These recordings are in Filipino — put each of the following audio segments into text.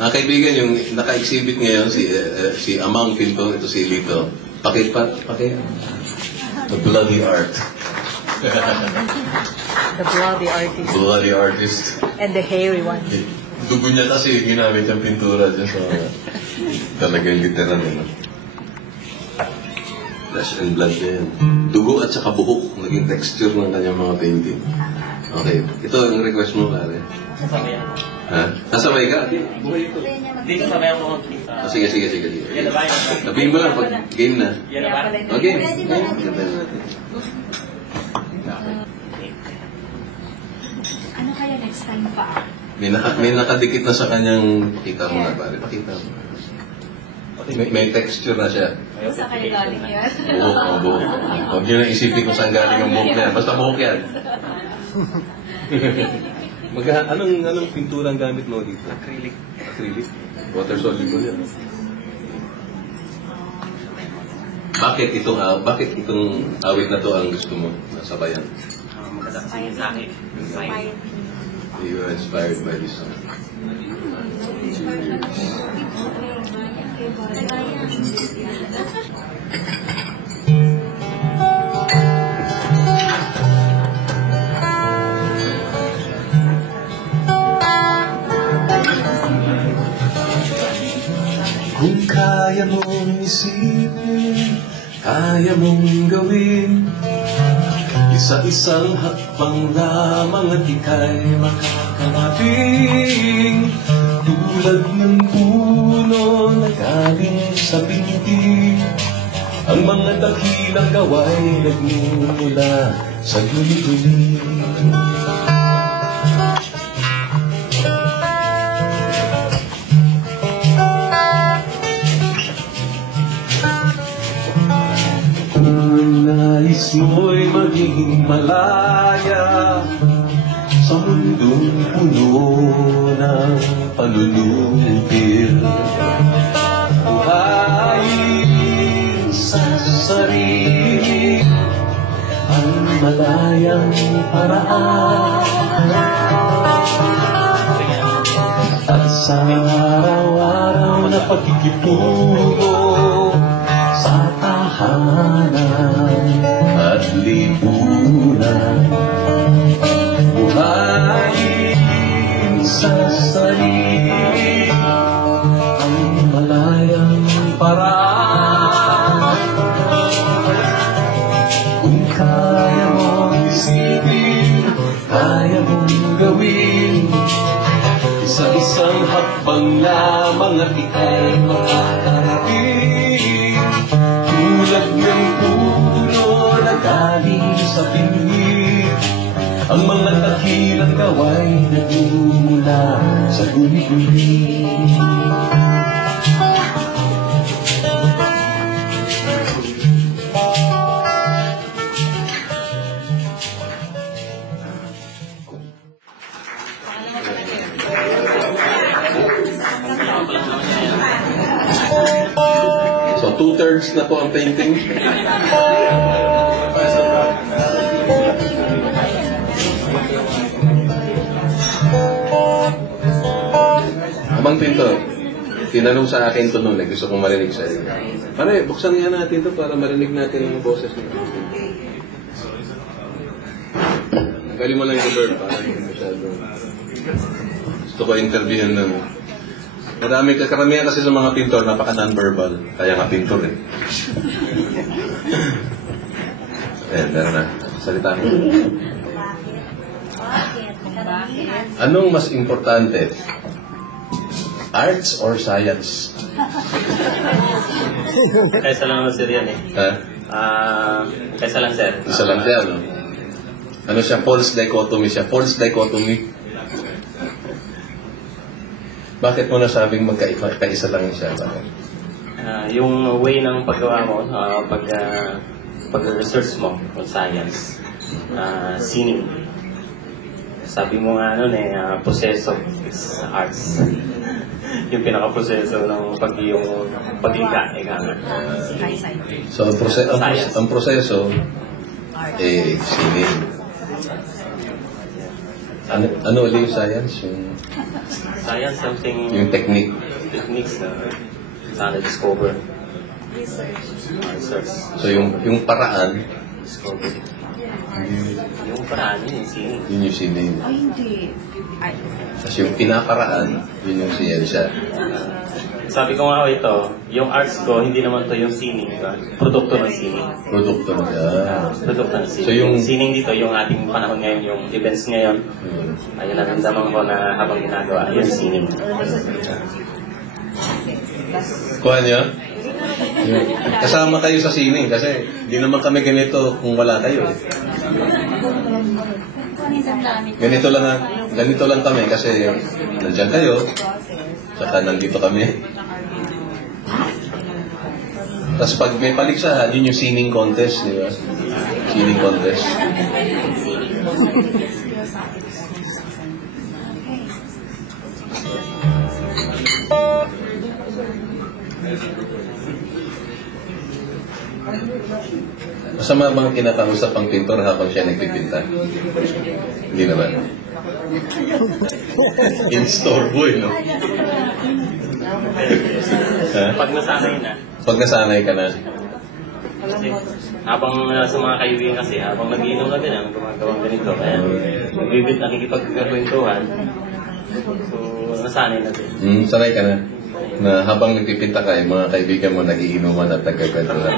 Mga kaibigan, yung naka-exhibit ngayon, si Amang Pinto, ito si Lito. Paki. The Bloody Art. The bloody artist. Bloody Artist. And the hairy one. Dugo niya kasi ginamit yung pintura dyan sa talagang literal yun. Flesh and blood niya yan. Dugo at saka buhok, naging texture ng kanyang mga painting. Okay, ito ang request mo, pare. Sasabay ako. Ha? Nasabay ka? Buhay ito. Hindi, sasabay ako. Sige. Yan na ba yun? Sabihin mo lang pag game na. Yan na ba? Okay. Ano kaya next time pa? May nakadikit na sa kanyang, pakita mo na, pare. Pakita mo. May texture na siya. Sa kayo galing yan? Buhok. Huwag nyo na isipin kung saan galing ang buhok yan. Basta buhok yan. Anong pintura ang gamit mo dito? Acrylic. Acrylic? Water soluble yan. Bakit itong awit na to ang gusto mo nasabayan? Maganda kasi yun sa akin. You were inspired by this song. Kung kaya mong isipin, kaya mong gawin, isa-isang hakbang lamang at ika'y makakarating. Tulad ng puno na galing sa binti, ang mga dakilang gaway nagmumula sa guli-guli. Nais mo'y maging malaya sa mundong puno ng panunupil. Buhayin sa sarili ang malayang paraan, at sa araw-araw na pagkikitungo sa tahanan at lipunan, buhayin sa sarili ang malayang paraan. Kung kaya mong isipin, kaya mong gawin, isa-isang hakbang lamang at ika'y makakarating. Tulad ng puno na galing sa binhi, ang mga dakilang gaway nagmumula sa guli-guli. So, 2/3 na po ang painting. Amang Pinto, tinanong sa akin ito noon, gusto kong marinig sa iyo. Pare, buksan nga natin ito para marinig natin ang boses niya. Galing mo lang yung bird, para hindi masyado. Gusto ko interviewin nun. Karamihan kasi sa mga pintor, napaka non-verbal. Kaya nga pintor eh. Meron na. Salita mo. Anong mas importante? Arts or science? Kaysa lang naman sir yan eh. Ha? Kaysa lang sir. Isa lang siya, no? Ano siya? False dichotomy siya. False dichotomy. Bakit mo nasabing magkaisa lang siya? Yung way ng paggawa mo, pag-research mo on science, sining. Sabi mo nga nun proseso is arts. Yung pinaka-proseso ng pag-iga. So, ang proseso, sining. Ano ulit yung science? Science, something... Yung technique. Techniques na sana discover. Research. So yung paraan, Discover. Yung paraan yun, sining. yun yung sining. Ay, hindi. Ay, Kasi yung pinaparaan, yun yung siyensya. Sabi ko nga ito, yung arts ko, hindi naman to yung sining, diba? Produkto ng sining. Produkto na yan. Produkto ng sining. So yung- sining dito, yung ating panahon ngayon, yung events ngayon, ayun, naramdaman ko na habang ginagawa, yun sining. Kuha niyo? Kasama kayo sa sining kasi di naman kami ganito kung wala kayo. Ganito lang kami kasi nandiyan kayo, saka nandito kami. Tapos pag may paligsahan, yun yung sining contest, di ba? Sining contest. Masama bang kinakausap ang pintor habang siya nagpipinta? Hindi naman. In-store boy, no? Ha? Pag nasanay na, Pag nasanay ka na. kasi habang sa mga kaibigan kasi, habang nag-iinom na din, ang gumagawang ganito, kaya nagbibit, nakikipagkwentuhan, so nasanay na din. Sanay ka na. Na habang nagpipinta ka, yung mga kaibigan mo nagiinuman at nagkakwentuhan.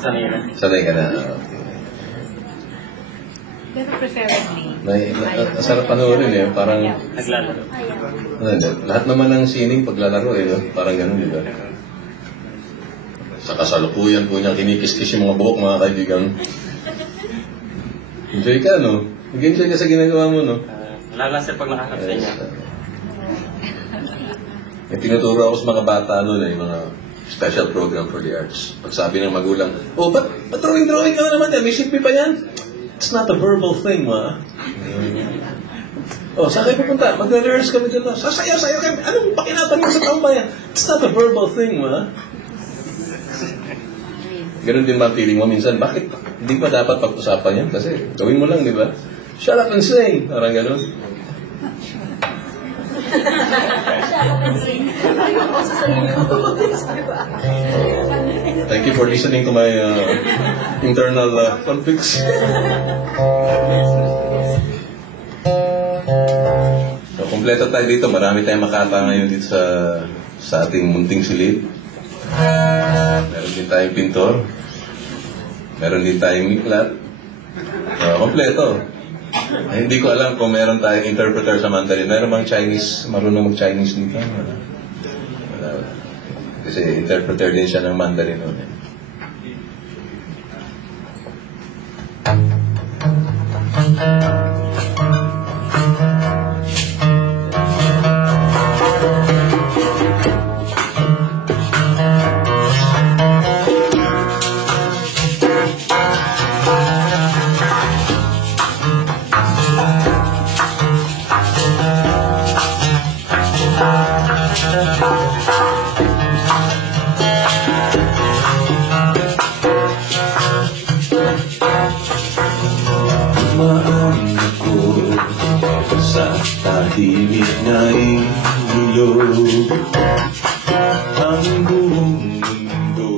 Sanay na. Sanay ka na. Okay. pero preferably. Sarap panoorin eh. Parang, Naglalaro. lahat naman ng sining paglalaro eh. No? Parang ganun, di ba? Sa kasalukuyan po niya, kinikis-kis yung mga buhok, mga kaibigan. Enjoy ka, no? Nag-enjoy ka sa ginagawa mo, no? Lalo sir pag nakakapsa niya. May tinuturo ako sa mga bata, mga special program for the arts. Pag sabi ng magulang, oh, ba't drawing ka naman yan? May silbi pa yan? It's not a verbal thing, ma. Oh, saan kayo pupunta? Mag-rehearse kami dito. Sasayaw kami. Anong pakinatan mo sa taong bayan? It's not a verbal thing, ma. Ganun din ba ang feeling mo minsan? Bakit? Hindi pa dapat pag-usapan yan? Kasi gawin mo lang, di ba? Shut up and sing! Parang ganun. Thank you for listening to my internal conflicts. So, kompleto tayo dito. Marami tayong makata ngayon dito sa ating munting silid. Meron din tayong pintor. Meron din tayong miklat. Kompleto. Hindi ko alam kung meron tayong interpreter sa Mandarin. Meron bang Chinese, marunong mag-Chinese dito? Wala. Kasi interpreter din siya ng Mandarin. Tahimik na ilog ang buong mundo.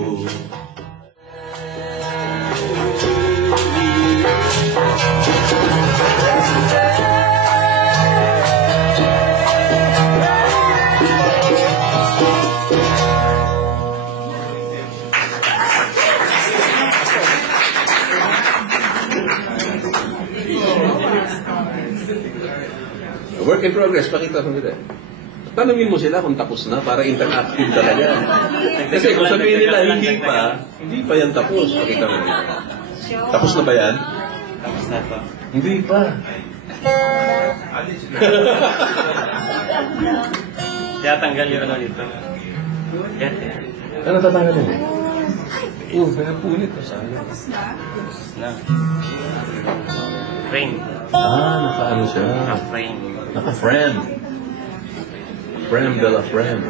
Work in progress, pakita mo nila. Tanungin mo sila kung tapos na para interactive talaga. Kasi kung sabihin nila hindi pa yan tapos. Pakita mo nila. Tapos na ba yan? Tapos na to. Hindi pa. Kaya tanggal yung ano dito. Yan. Ano tatanggal mo? Pinapunit ko sa Tapos na. Frame. nakaano siya. Frame. Naka-frame. Frame de la frame.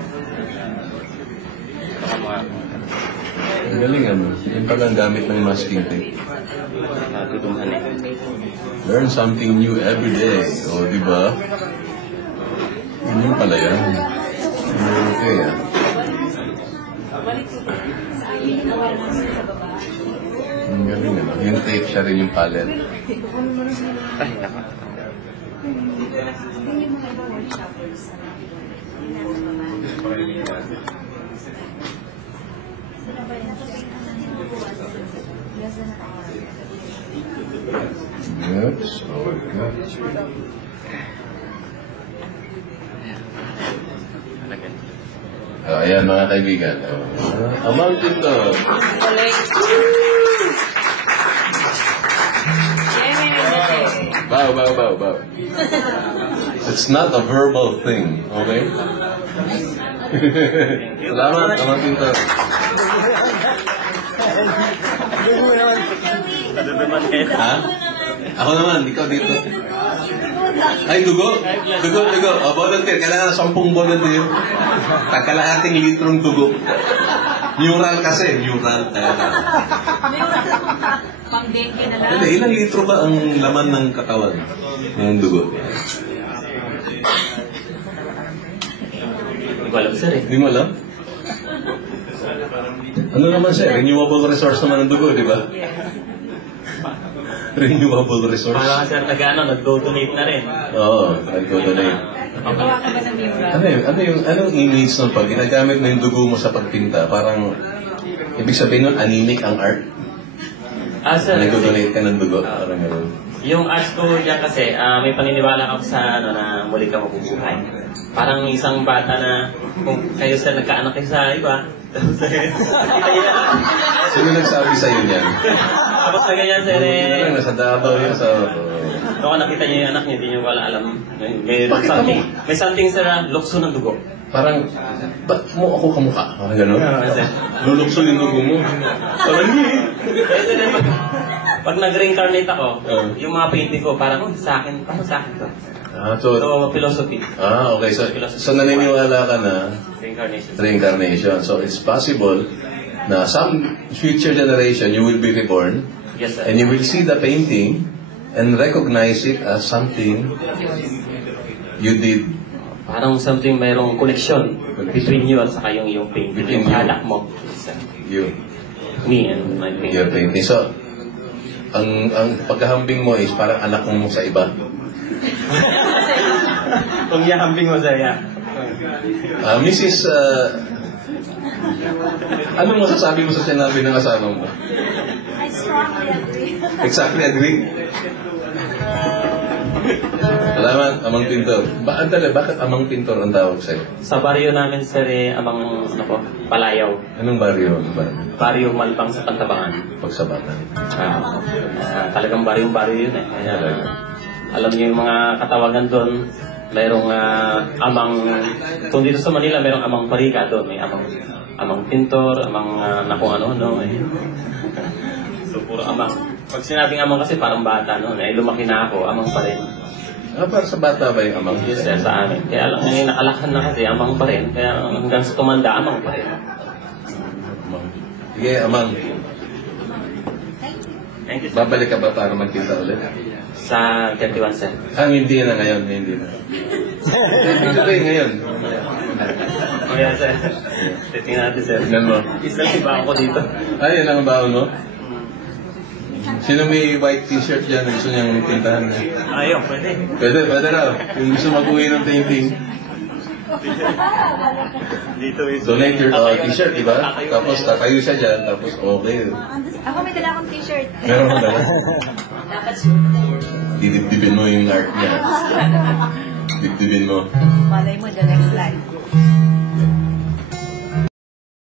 Baka mga Ang galing Yan pala ang gamit ng masking tape. tutuman eh. Learn something new every day. O, di ba? Yun pala yan. Okay, ah. Ang galing, ano? Yung tape siya rin yung palette. Ay, naka. Yes, okay. Ayan mga kaibigan. Amang dito. Bow, bow, bow, bow. It's not a verbal thing, okay? Salamat, amang dito. Ha? Ako naman, ikaw dito. Ay, dugo. Dugo. Volunteer. Kailangan 10 volunteer. Tagkalahating litrong dugo. Neural kasi. Neural. Pang-dengue na lang. Ilang litro ba ang laman ng katawan ng dugo? Hindi ko alam, sir eh. Hindi mo alam? Ano naman siya? Renewable resource naman ng dugo, di ba? Renewable resource. Para sir, nag-donate na rin. Oo, nag-donate. Nagawa ka ba ng mural? Anong image nun pag ginagamit mo yung dugo mo sa pagpinta? Parang, ibig sabihin nun, anemic ang art? Sir. Nag-donate ka ng dugo? Parang gano'n. Yung arts ko dyan kasi, may paniniwala ako sa na muli ka mabubuhay. Parang isang bata na, kung kayo sir nagkaanak kayo sa iba, tapos Sino nagsabi sa'yo niyan? tapos na ganyan sir eh. Nasa Davao yun sa... Kung nakita niyo yung anak niya, hindi niyo wala alam. May something sir na lukso ng dugo. Parang, ba't mo ako kamukha? Parang gano'n? Sir. Lulukso yung dugo mo. Parang hindi. Pag nag-reincarnate ako, yung mga painting ko, parang sa akin to. So, Philosophy. okay. So naniniwala ka na Reincarnation. reincarnation. So, it's possible na some future generation, you will be reborn Yes, sir. and you will see the painting and recognize it as something you did. Parang something mayroong connection between you at saka yung painting. Between Yung you. product mo. Yes, sir. You. Me and my painting. Your painting. So, ang pagkahambing mo is parang anak mo sa iba. Kung yahambing mo sa'yo. Mrs. Anong masasabi mo sa sinabi ng asawa mo? I strongly agree. Exactly agree? Salamat, Amang Pintor. Bakit Amang Pintor ang tawag sa'yo? Sa baryo namin, sir, amang Palayaw. Anong baryo? Baryo Malpang sa Pantabangan. Pagsabakan. Talagang baryo-baryo yun eh. Kaya, alam niyo yung mga katawagan doon, mayroong kung dito sa Manila, mayroong amang parika doon. May amang pintor, amang na kung ano-ano. So, puro amang. Pag sinabing amang kasi parang bata noon, lumaki na ako, amang pa rin. Para sa bata ba yung Amang? Yes, sir, sa amin. Kaya lang, nakalakan na kasi, amang pa rin. Kaya hanggang sa tumanda, amang pa rin. Sige, Amang. Thank you, sir. Babalik ka ba para magkita ulit? Sa 31, sir. Hindi na ngayon. Hindi na. Sabihin ngayon. Oh, yeah, sir. Titingnan natin, sir. Tingnan mo. Isa ba ako dito? Yan ang baon mo. Sino may white t-shirt dyan na gusto niyang pintahan niya? Ayaw, pwede. Pwede raw. Yung gusto mag-uwi ng painting. Dito is... Donate your t-shirt, di ba? Tapos tatayo siya dyan, tapos okay. Ako may dala akong t-shirt. Meron mo dala? Dapat suit. Didibdibin mo yung art niya. Dibdibin mo. Malay mo, the next life.